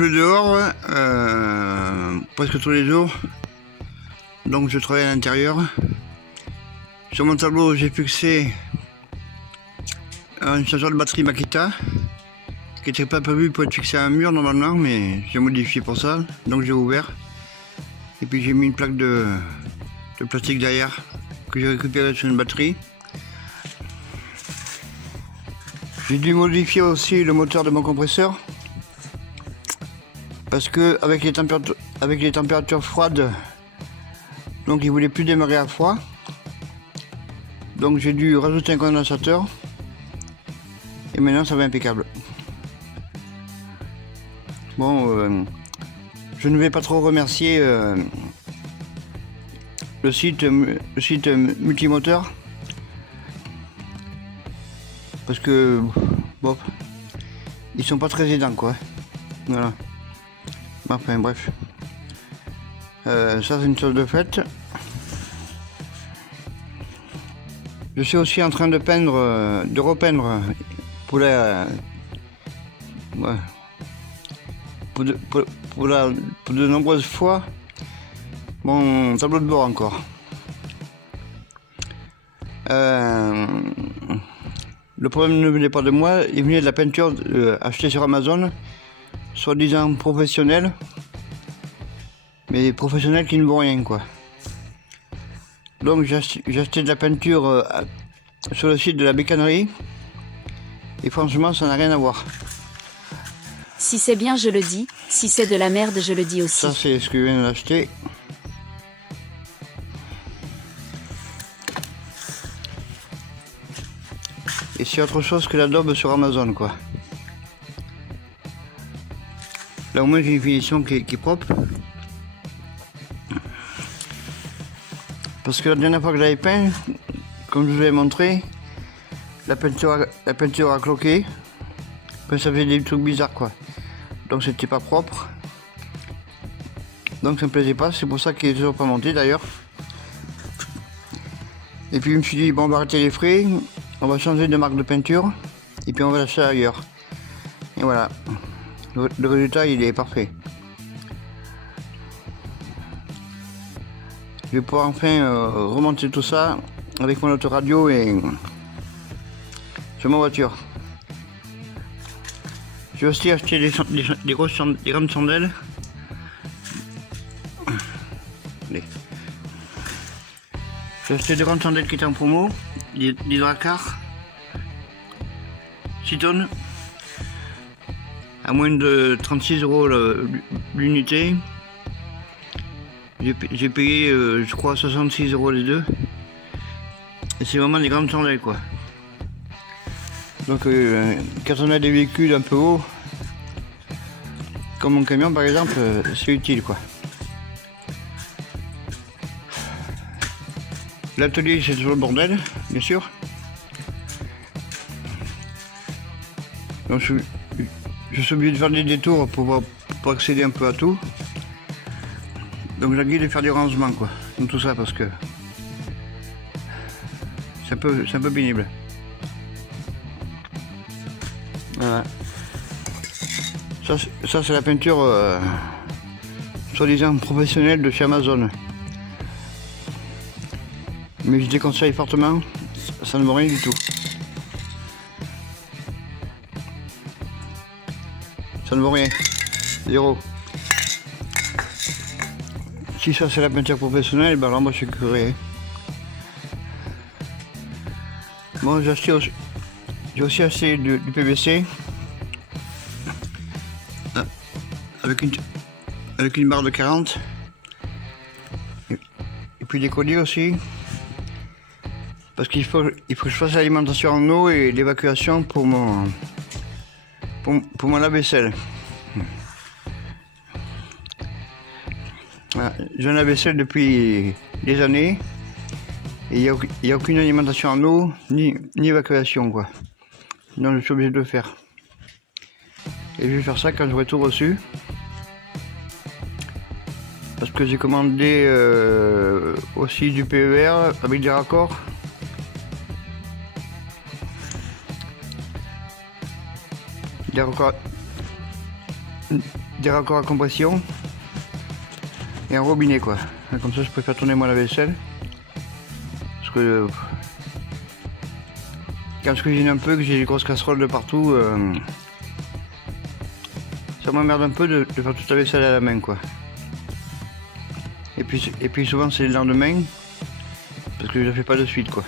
pleut dehors, presque tous les jours. Donc je travaille à l'intérieur. Sur mon tableau, j'ai fixé un chargeur de batterie Makita qui n'était pas prévu pour être fixé à un mur normalement, mais j'ai modifié pour ça, donc j'ai ouvert. Et puis j'ai mis une plaque de plastique derrière que j'ai récupéré sur une batterie. J'ai dû modifier aussi le moteur de mon compresseur parce que avec les températures froides, donc il voulait plus démarrer à froid. Donc j'ai dû rajouter un condensateur et maintenant ça va impeccable. Bon, je ne vais pas trop remercier le site multimoteur parce que bon, ils sont pas très aidants quoi. Voilà. Enfin bref. Ça c'est une chose de fait. Je suis aussi en train de peindre, de repeindre pour la, ouais, pour de nombreuses fois mon tableau de bord encore. Le problème ne venait pas de moi, il venait de la peinture achetée sur Amazon, soi-disant professionnelle, mais professionnelle qui ne vaut rien quoi. Donc j'ai acheté de la peinture sur le site de la bécannerie et franchement ça n'a rien à voir. Si c'est bien je le dis, si c'est de la merde je le dis aussi. Ça c'est ce que je viens d'acheter. Et c'est autre chose que la daube sur Amazon quoi. Là au moins j'ai une finition qui est propre. Parce que la dernière fois que j'avais peint, comme je vous l'ai montré, la peinture a cloqué. Enfin, ça faisait des trucs bizarres quoi. Donc c'était pas propre. Donc ça me plaisait pas, c'est pour ça qu'il est toujours pas monté d'ailleurs. Et puis je me suis dit bon on va arrêter les frais, on va changer de marque de peinture et puis on va l'acheter ailleurs. Et voilà. Le résultat il est parfait. Je vais pouvoir enfin remonter tout ça avec mon autoradio et sur ma voiture. J'ai aussi acheté des grandes chandelles. Allez. J'ai acheté des grandes chandelles qui étaient en promo, des Dracar 6 tonnes à moins de 36 € l'unité. J'ai payé je crois 66 € les deux. Et c'est vraiment des grandes chandelles quoi. Donc quand on a des véhicules un peu hauts, comme mon camion par exemple, c'est utile quoi. L'atelier c'est toujours le bordel, bien sûr. Donc je suis obligé de faire des détours pour accéder un peu à tout. Donc j'ai envie de faire du rangement quoi, dans tout ça parce que c'est un peu pénible. Voilà. Ça c'est la peinture soi-disant professionnelle de chez Amazon. Mais je déconseille fortement, ça ne vaut rien du tout. Ça ne vaut rien. Zéro. Si ça c'est la peinture professionnelle, ben alors moi je suis curé. Bon j'ai aussi acheté du PVC avec une barre de 40 et puis des colliers aussi parce qu'il faut que je fasse l'alimentation en eau et l'évacuation pour mon lave-vaisselle. Voilà, j'ai un lave-vaisselle depuis des années et il n'y a aucune alimentation en eau ni évacuation quoi. Donc je suis obligé de le faire. Et je vais faire ça quand j'aurai tout reçu. Parce que j'ai commandé aussi du PER avec des raccords. des raccords à compression et un robinet quoi. Comme ça je préfère tourner moi la vaisselle. Parce que quand je cuisine un peu, que j'ai des grosses casseroles de partout, ça m'emmerde un peu de faire toute la vaisselle à la main quoi. Et puis souvent c'est le lendemain, parce que je ne fais pas de suite quoi.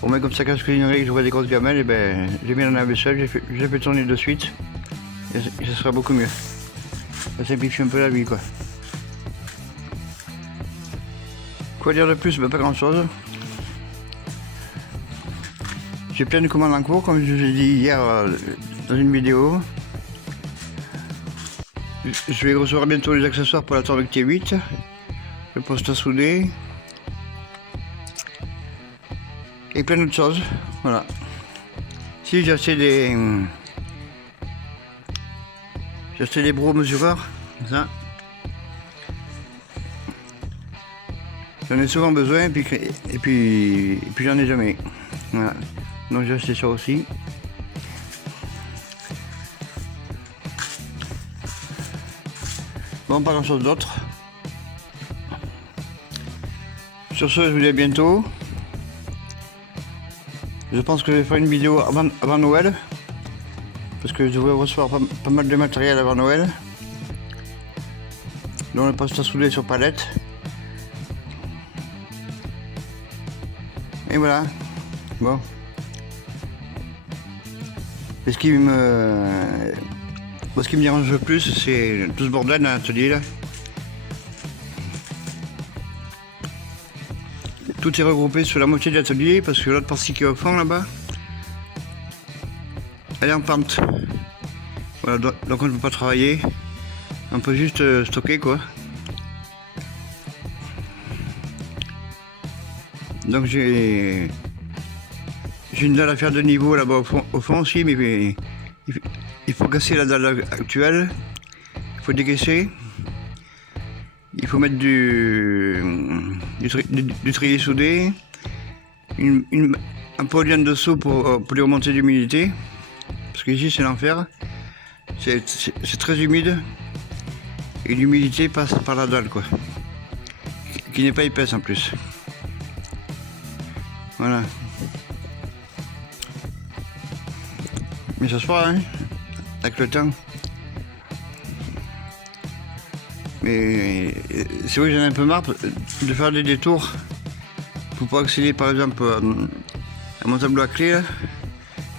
Bon mais comme ça quand je cuisinerai et que je vois des grosses gamelles, et ben j'ai mis dans la vaisselle, je fais tourner de suite, et ce sera beaucoup mieux. Ça simplifie un peu la vie quoi. Quoi dire de plus? Ben, pas grand chose. J'ai plein de commandes en cours, comme je vous ai dit hier dans une vidéo. Je vais recevoir bientôt les accessoires pour la Torque T8, le poste à souder et plein d'autres choses. Voilà. Si j'ai acheté des bros mesureurs, comme ça. J'en ai souvent besoin et puis j'en ai jamais. Voilà. Donc j'ai acheté ça aussi. Bon, pas grand chose d'autre. Sur ce, je vous dis à bientôt. Je pense que je vais faire une vidéo avant Noël. Parce que je vais recevoir pas mal de matériel avant Noël. Dont le poste à souder sur palette. Et voilà. Bon. Et ce qui me dérange le plus, c'est tout ce bordel dans l'atelier là. Tout est regroupé sur la moitié de l'atelier parce que l'autre partie qui est au fond là-bas, elle est en pente. Voilà, donc on ne peut pas travailler. On peut juste stocker quoi. Donc j'ai une dalle à faire de niveau là-bas au fond aussi, mais il faut casser la dalle actuelle, il faut décaisser, il faut mettre du treillis soudé, un poêle en dessous pour les remonter d'humidité, parce qu'ici c'est l'enfer, c'est très humide et l'humidité passe par la dalle quoi, qui n'est pas épaisse en plus. Voilà. Mais ça se fera, hein, avec le temps. Mais c'est vrai que j'en ai un peu marre de faire des détours pour pouvoir accéder par exemple à mon tableau à clé. Là.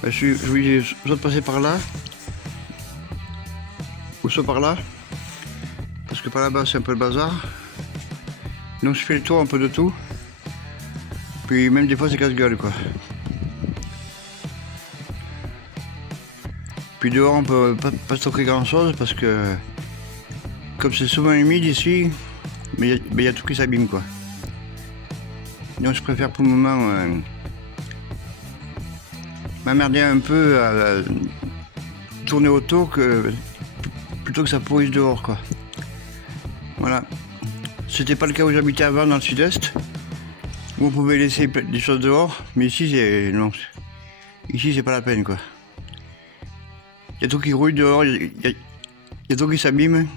Je vais soit passer par là, ou soit par là, parce que par là-bas c'est un peu le bazar. Donc je fais le tour un peu de tout. Puis même des fois c'est casse-gueule quoi. Puis dehors on peut pas stocker grand chose parce que comme c'est souvent humide ici, mais il y a tout qui s'abîme quoi. Donc je préfère pour le moment m'emmerder un peu à tourner autour plutôt que ça pourrisse dehors quoi. Voilà. C'était pas le cas où j'habitais avant dans le sud-est, où on pouvait laisser des choses dehors, mais ici c'est non. Ici c'est pas la peine quoi. Il y a tout qui rouille dehors, il y a tout qui s'abîme.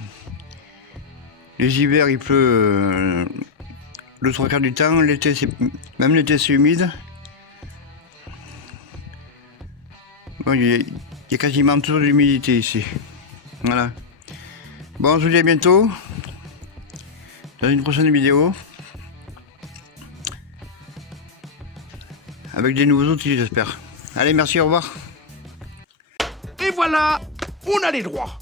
Les hivers il pleut le 3/4 du temps, même l'été c'est humide. Bon, il y a quasiment toujours de l'humidité ici. Voilà. Bon, je vous dis à bientôt dans une prochaine vidéo. Avec des nouveaux outils j'espère. Allez, merci, au revoir. Et voilà, on a les droits.